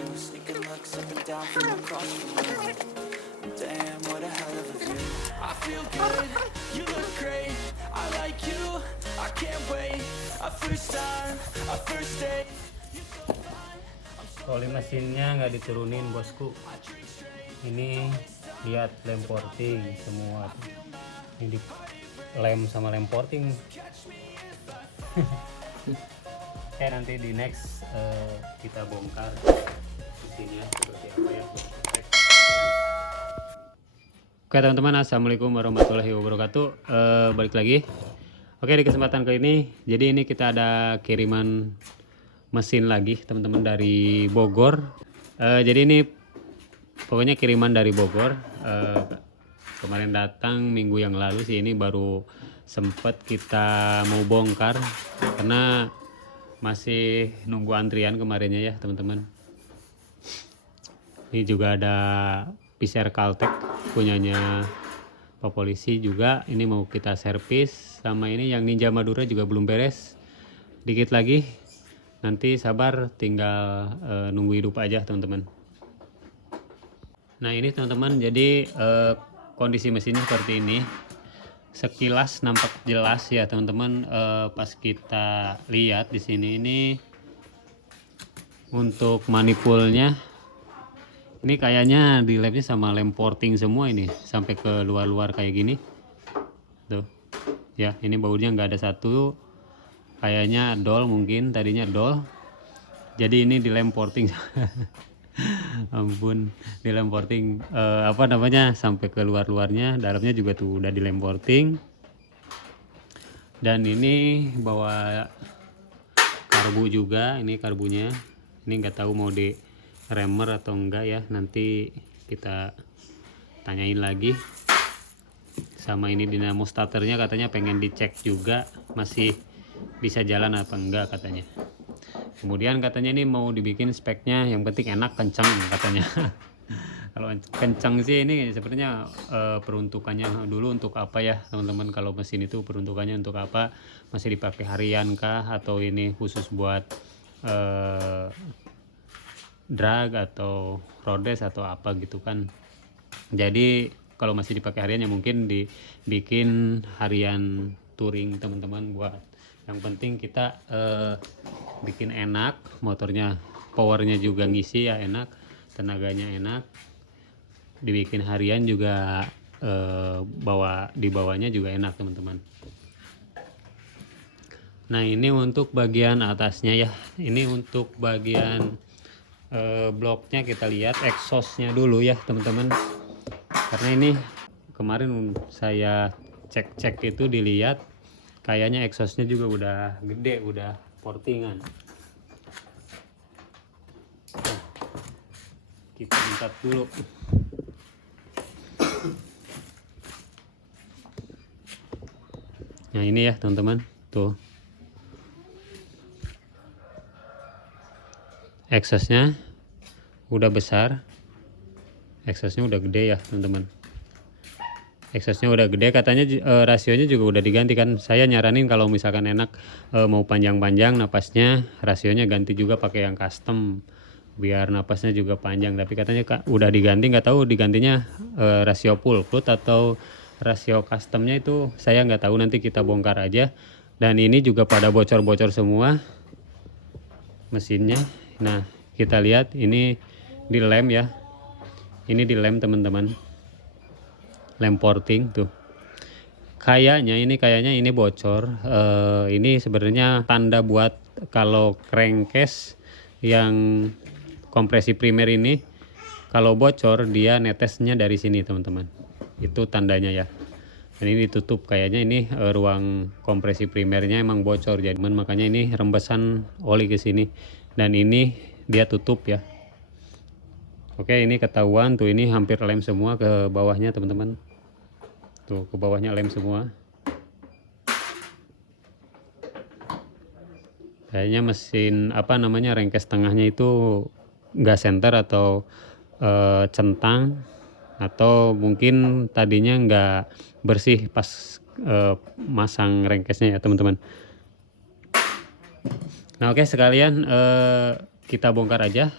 you, sneaking looks up and down from across the room. Damn, what a hell of a view. I feel good, you look great, I like you, I can't wait. A first time, a first date. Oli mesinnya nggak diturunin bosku. Ini lihat lem porting semua. Ini di lem sama lem porting. Oke, nanti di next kita bongkar mesinnya seperti apa ya. Oke teman-teman, assalamualaikum warahmatullahi wabarakatuh. Balik lagi. Oke, di kesempatan kali ini, jadi ini kita ada kiriman mesin lagi teman-teman dari Bogor. Jadi ini pokoknya kiriman dari Bogor. Kemarin datang minggu yang lalu sih, ini baru sempet kita mau bongkar karena masih nunggu antrian kemarinnya ya teman-teman. Ini juga ada PCR Caltech punyanya Pak Polisi juga. Ini mau kita servis. Sama ini yang Ninja Madura juga belum beres. Dikit lagi. Nanti sabar, tinggal nunggu hidup aja teman-teman. Nah ini teman-teman, jadi kondisi mesinnya seperti ini. Sekilas nampak jelas ya teman-teman. Pas kita lihat di sini, ini untuk manipulnya ini kayaknya di lemnya sama lem porting semua ini, sampai ke luar-luar kayak gini tuh ya. Ini bautnya nggak ada satu, kayaknya dol, mungkin tadinya dol, jadi ini di lem porting. Ampun, di lem porting apa namanya, sampai ke luar-luarnya. Dalamnya juga tuh udah di lem porting. Dan ini bawa karbu juga, ini karbunya. Ini nggak tahu mau di remer atau enggak ya, nanti kita tanyain lagi. Sama ini dinamo starternya katanya pengen dicek juga, masih bisa jalan apa enggak katanya. Kemudian katanya ini mau dibikin speknya, yang penting enak, kencang katanya. Kalau kencang sih ini sebenarnya peruntukannya dulu untuk apa ya teman-teman. Kalau mesin itu peruntukannya untuk apa, masih dipakai harian kah, atau ini khusus buat drag atau rodes atau apa gitu kan. Jadi kalau masih dipakai harian ya mungkin dibikin harian touring teman-teman. Buat yang penting kita bikin enak, motornya powernya juga ngisi ya enak, tenaganya enak, dibikin harian juga dibawanya juga enak teman-teman. Nah ini untuk bagian atasnya ya. Ini untuk bagian bloknya, kita lihat exhaustnya dulu ya teman-teman. Karena ini kemarin saya cek itu, dilihat kayaknya exhaustnya juga udah gede, udah portingan. Nah, kita angkat dulu. Nah ini ya teman-teman, tuh exhaustnya udah besar, exhaustnya udah gede ya teman-teman. Exhaustnya udah gede, katanya rasionya juga udah diganti kan. Saya nyaranin kalau misalkan enak mau panjang-panjang napasnya, rasionya ganti juga pakai yang custom biar napasnya juga panjang. Tapi katanya udah diganti, nggak tahu digantinya rasio full float atau rasio customnya, itu saya nggak tahu, nanti kita bongkar aja. Dan ini juga pada bocor-bocor semua mesinnya. Nah kita lihat ini di lem ya, ini di lem teman-teman, lem porting tuh. Kayaknya ini bocor. Ini sebenarnya tanda buat kalau crankcase yang kompresi primer ini kalau bocor dia netesnya dari sini teman-teman. Itu tandanya ya. Dan ini ditutup, kayaknya ini ruang kompresi primernya emang bocor, jadi makanya ini rembesan oli ke sini. Dan ini dia tutup ya. Oke, ini ketahuan tuh, ini hampir lem semua ke bawahnya teman-teman. Tuh ke bawahnya lem semua. Kayaknya mesin apa namanya, rengkes tengahnya itu nggak center atau centang, atau mungkin tadinya nggak bersih pas masang rengkesnya ya teman-teman. Nah oke, sekalian kita bongkar aja.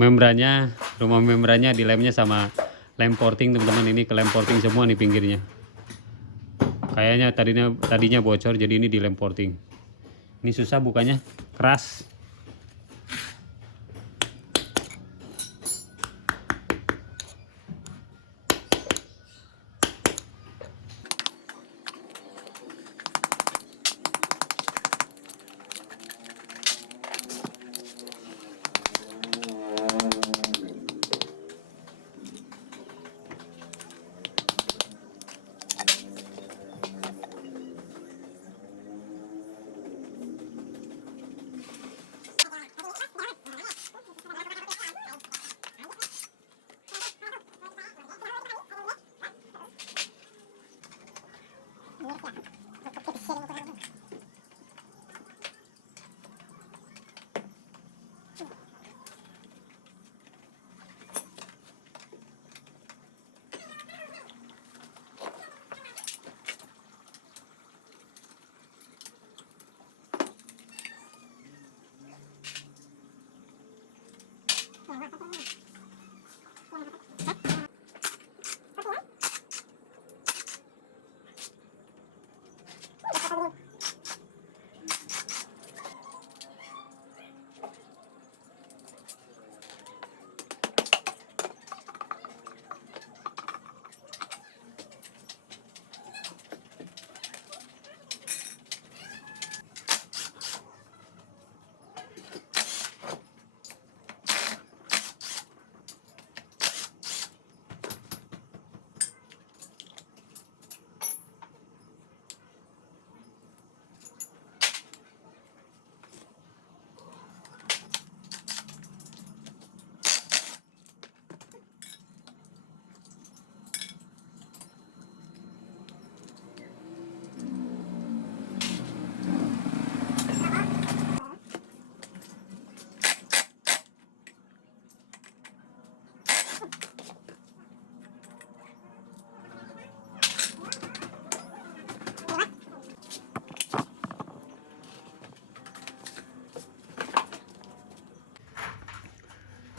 rumah membrannya dilemnya sama lem porting teman-teman. Ini ke lem porting semua nih pinggirnya. Kayaknya tadinya bocor, jadi ini dilem porting. Ini susah bukanya, keras.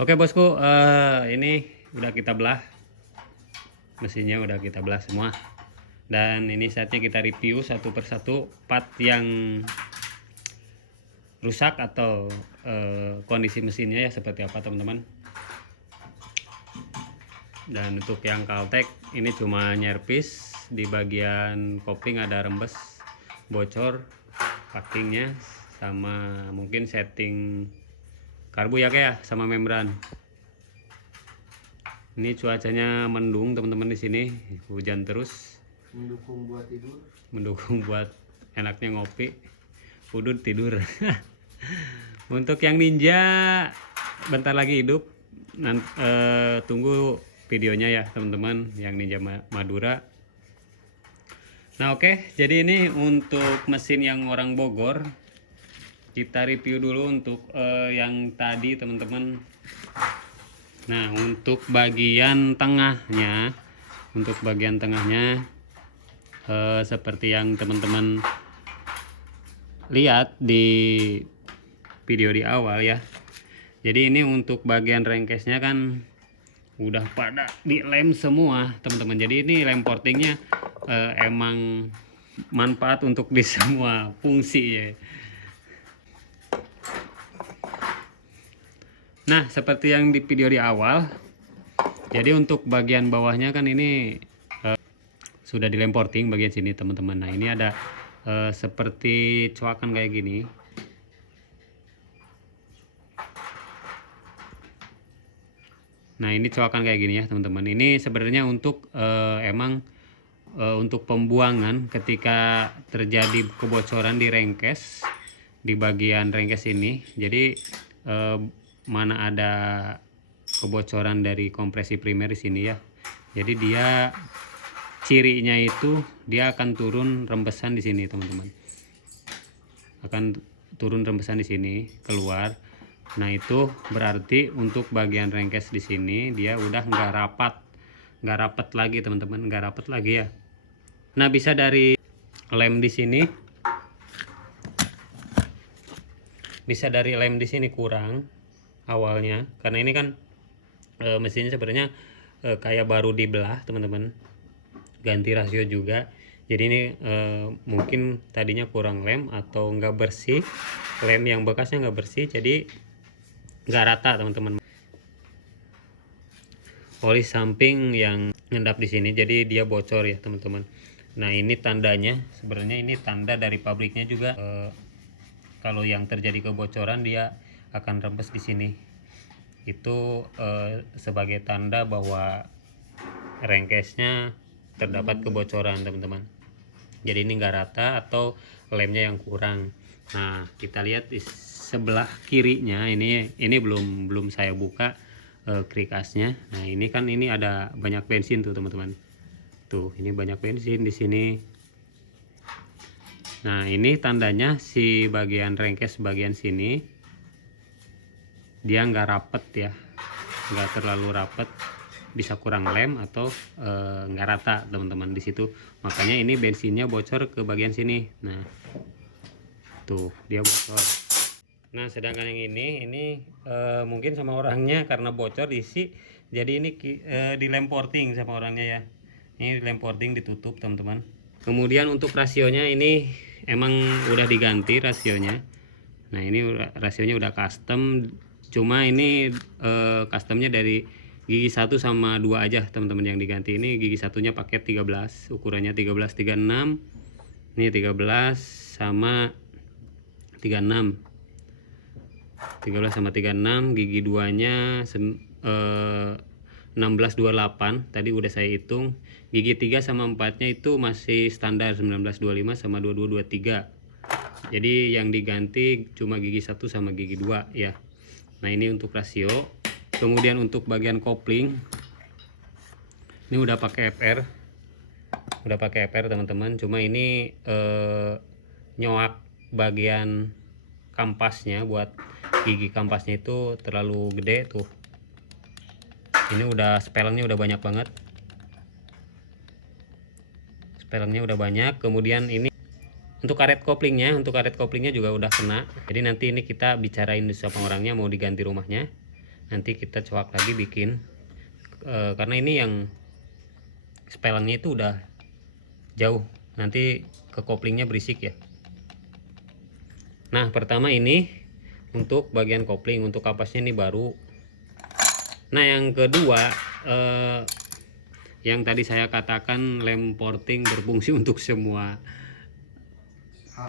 Oke bosku, ini udah kita belah, mesinnya udah kita belah semua, dan ini saatnya kita review satu persatu part yang rusak atau kondisi mesinnya ya seperti apa teman-teman. Dan untuk yang Caltech ini cuma nyerpis di bagian kopling, ada rembes bocor packingnya, sama mungkin setting karbu ya kayak sama membran. Ini cuacanya mendung teman-teman, di sini hujan terus, mendukung buat tidur, mendukung buat enaknya ngopi, udut tidur. Untuk yang Ninja bentar lagi hidup, tunggu videonya ya teman-teman, yang Ninja Madura. Nah oke, jadi ini untuk mesin yang orang Bogor. Kita review dulu untuk yang tadi teman-teman. Nah untuk bagian tengahnya, seperti yang teman-teman lihat di video di awal ya. Jadi ini untuk bagian rengkesnya kan udah pada dilem semua teman-teman. Jadi ini lem portingnya emang manfaat untuk di semua fungsi ya. Nah seperti yang di video di awal, jadi untuk bagian bawahnya kan ini sudah dilem porting bagian sini teman-teman. Nah ini ada seperti coakan kayak gini. Nah ini coakan kayak gini ya teman-teman. Ini sebenarnya untuk untuk pembuangan ketika terjadi kebocoran di rengkes, di bagian rengkes ini. Jadi mana ada kebocoran dari kompresi primer di sini ya. Jadi dia cirinya itu dia akan turun rembesan di sini teman-teman. Akan turun rembesan di sini keluar. Nah itu berarti untuk bagian rengkes di sini dia udah nggak rapat lagi teman-teman, nggak rapat lagi ya. Nah bisa dari lem di sini, bisa dari lem di sini kurang awalnya, karena ini kan mesinnya sebenarnya kayak baru dibelah teman-teman, ganti rasio juga. Jadi ini mungkin tadinya kurang lem atau nggak bersih, lem yang bekasnya nggak bersih, jadi nggak rata teman-teman. Oli samping yang ngendap di sini, jadi dia bocor ya teman-teman. Nah ini tandanya, sebenarnya ini tanda dari pabriknya juga. Kalau yang terjadi kebocoran dia akan rembes di sini. Itu sebagai tanda bahwa rengkesnya terdapat kebocoran teman-teman. Jadi ini enggak rata atau lemnya yang kurang. Nah kita lihat di sebelah kirinya, ini belum saya buka krikasnya. Nah ini kan ini ada banyak bensin tuh teman-teman. Tuh ini banyak bensin di sini. Nah ini tandanya si bagian rengkes bagian sini dia nggak rapet ya, nggak terlalu rapet, bisa kurang lem atau nggak rata teman-teman di situ. Makanya ini bensinnya bocor ke bagian sini. Nah tuh dia bocor. Nah sedangkan yang ini mungkin sama orangnya karena bocor isi, jadi ini dilem porting sama orangnya ya. Ini dilem porting, ditutup teman-teman. Kemudian untuk rasionya ini emang udah diganti rasionya. Nah ini rasionya udah custom, cuma ini customnya dari gigi 1 sama 2 aja teman-teman yang diganti. Ini gigi satunya pakai 13, ukurannya 13 36. Ini 13 sama 36. 13 sama 36, gigi 2-nya 1628 tadi udah saya hitung. Gigi 3 sama 4-nya itu masih standar 1925 sama 2223. Jadi yang diganti cuma gigi 1 sama gigi 2 ya. Nah ini untuk rasio. Kemudian untuk bagian kopling ini udah pakai FR. Udah pakai FR teman-teman. Cuma ini nyoak bagian kampasnya, buat gigi kampasnya itu terlalu gede tuh. Ini udah spelengnya udah banyak banget. Spelengnya udah banyak. Kemudian ini untuk karet koplingnya, juga udah kena. Jadi nanti ini kita bicarain sama orangnya mau diganti rumahnya. Nanti kita coak lagi bikin. Karena ini yang spelengnya itu udah jauh. Nanti ke koplingnya berisik ya. Nah pertama ini untuk bagian kopling, untuk kapasnya ini baru. Nah yang kedua yang tadi saya katakan lem porting berfungsi untuk semua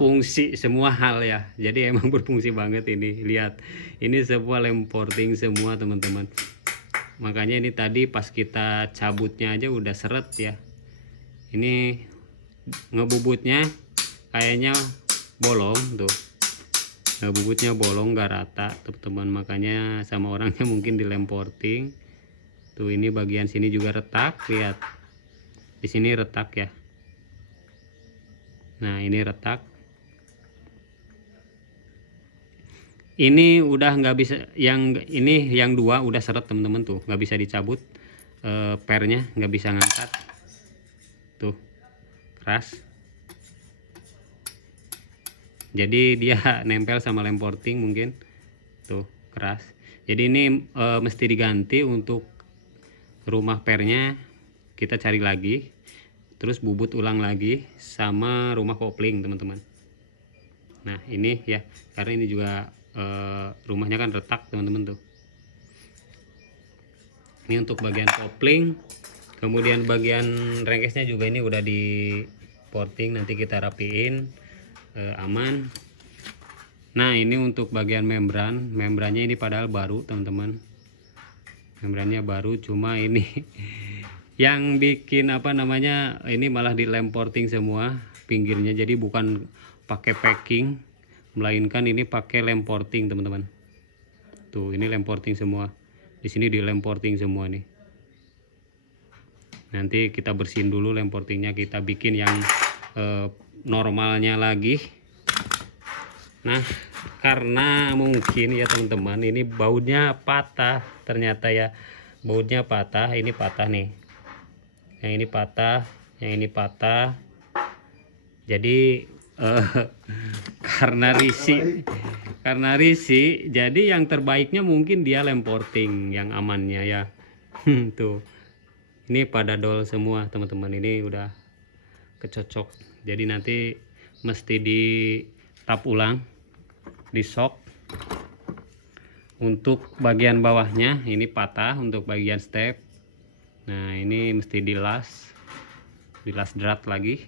fungsi, semua hal ya. Jadi emang berfungsi banget ini. Lihat, ini sebuah lem porting semua teman-teman. Makanya ini tadi pas kita cabutnya aja udah seret ya. Ini ngebubutnya kayaknya bolong tuh. Ngebubutnya bolong, gak rata teman-teman. Makanya sama orangnya mungkin di lem porting. Tuh ini bagian sini juga retak, lihat. Di sini retak ya. Nah, ini retak. Ini udah nggak bisa, yang ini yang 2 udah seret teman-teman tuh, nggak bisa dicabut pernya, nggak bisa ngangkat. Tuh, keras. Jadi dia nempel sama lem porting mungkin. Tuh, keras. Jadi ini mesti diganti. Untuk rumah pernya kita cari lagi, terus bubut ulang lagi sama rumah kopling teman-teman. Nah ini ya, karena ini juga rumahnya kan retak teman-teman tuh. Ini untuk bagian kopling. Kemudian bagian rengkesnya juga ini udah di porting, nanti kita rapiin aman. Nah ini untuk bagian membrannya ini padahal baru teman-teman. Membrannya baru, cuma ini yang bikin apa namanya, ini malah di lem porting semua pinggirnya. Jadi bukan pakai packing, melainkan ini pakai lem porting teman-teman. Tuh ini lem porting semua. Di sini di lem porting semua nih. Nanti kita bersihin dulu lem portingnya, kita bikin yang normalnya lagi. Nah karena mungkin ya teman-teman, ini bautnya patah ternyata ya. Bautnya patah, ini patah nih. Yang ini patah, yang ini patah. Jadi karena karena risih, jadi yang terbaiknya mungkin dia lem porting yang amannya ya. Tuh, ini pada dol semua teman-teman, ini udah kecocok. Jadi nanti mesti di tap ulang, di shock. Untuk bagian bawahnya ini patah untuk bagian step. Nah ini mesti dilas drat lagi.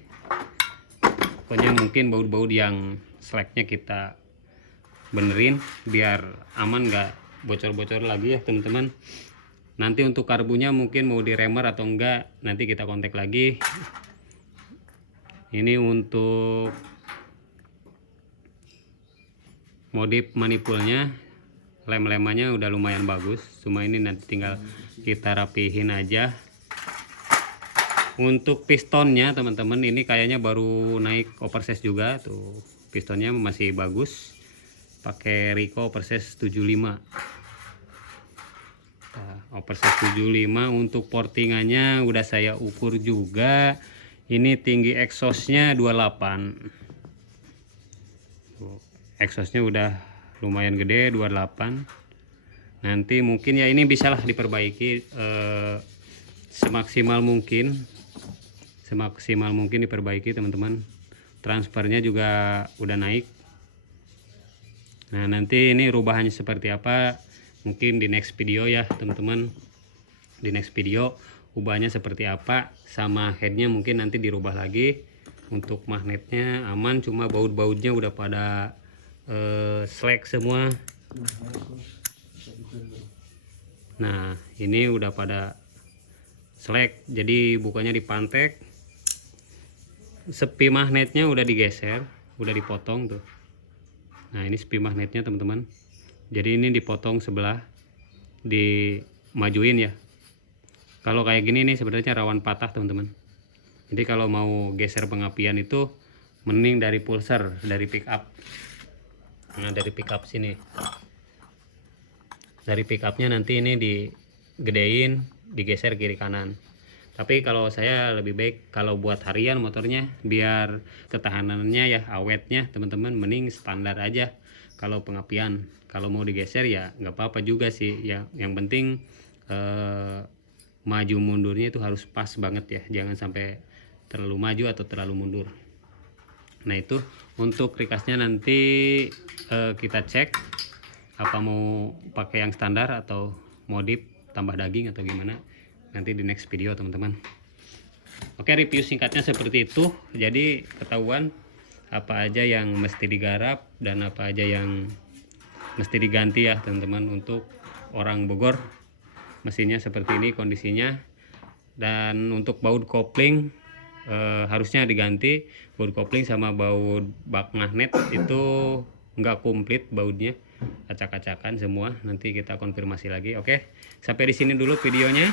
Pokoknya mungkin baut-baut yang slacknya kita benerin biar aman, nggak bocor-bocor lagi ya teman-teman. Nanti untuk karbunya mungkin mau diremer atau enggak, nanti kita kontak lagi. Ini untuk modif manipulnya, lem-lemannya udah lumayan bagus, cuma ini nanti tinggal kita rapihin aja. Untuk pistonnya teman-teman, ini kayaknya baru naik oversize juga tuh, pistonnya masih bagus, pakai Rico oversize 75. Nah, oversize 75. Untuk portingannya udah saya ukur juga, ini tinggi exhaustnya 28. Exhaustnya udah lumayan gede, 28. Nanti mungkin ya ini bisalah diperbaiki semaksimal mungkin diperbaiki teman-teman. Transfernya juga udah naik. Nah nanti ini rubahannya seperti apa mungkin di next video ya teman-teman. Di next video ubahnya seperti apa, sama headnya mungkin nanti dirubah lagi. Untuk magnetnya aman, cuma baut-bautnya udah pada slack semua. Nah ini udah pada slack, jadi bukannya dipantek. Sepi magnetnya udah digeser, udah dipotong tuh. Nah ini sepi magnetnya teman-teman, jadi ini dipotong sebelah, dimajuin ya. Kalau kayak gini nih sebenarnya rawan patah teman-teman. Jadi kalau mau geser pengapian itu mending dari pulser, dari pick up. Nah dari pick up sini, dari pick upnya nanti ini digedein, digeser kiri kanan. Tapi kalau saya lebih baik kalau buat harian motornya, biar ketahanannya ya, awetnya teman-teman, mending standar aja. Kalau pengapian, kalau mau digeser ya nggak apa-apa juga sih ya, yang penting maju mundurnya itu harus pas banget ya, jangan sampai terlalu maju atau terlalu mundur. Nah itu untuk rikasnya nanti kita cek apa mau pakai yang standar atau modif tambah daging atau gimana, nanti di next video teman-teman. Oke, review singkatnya seperti itu. Jadi ketahuan apa aja yang mesti digarap dan apa aja yang mesti diganti ya teman-teman. Untuk orang Bogor mesinnya seperti ini kondisinya. Dan untuk baut kopling harusnya diganti. Baut kopling sama baut bak magnet itu nggak komplit bautnya, acak-acakan semua. Nanti kita konfirmasi lagi. Oke, sampai di sini dulu videonya.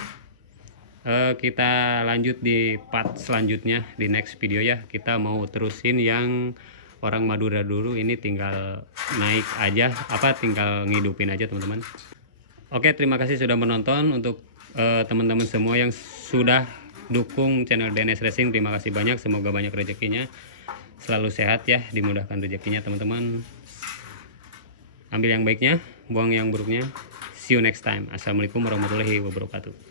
Kita lanjut di part selanjutnya di next video ya. Kita mau terusin yang orang Madura dulu, ini tinggal naik aja, tinggal ngidupin aja teman-teman. Oke, terima kasih sudah menonton. Untuk teman-teman semua yang sudah dukung channel DNS Racing, terima kasih banyak. Semoga banyak rezekinya, selalu sehat ya, dimudahkan rezekinya teman-teman. Ambil yang baiknya, buang yang buruknya. See you next time. Assalamualaikum warahmatullahi wabarakatuh.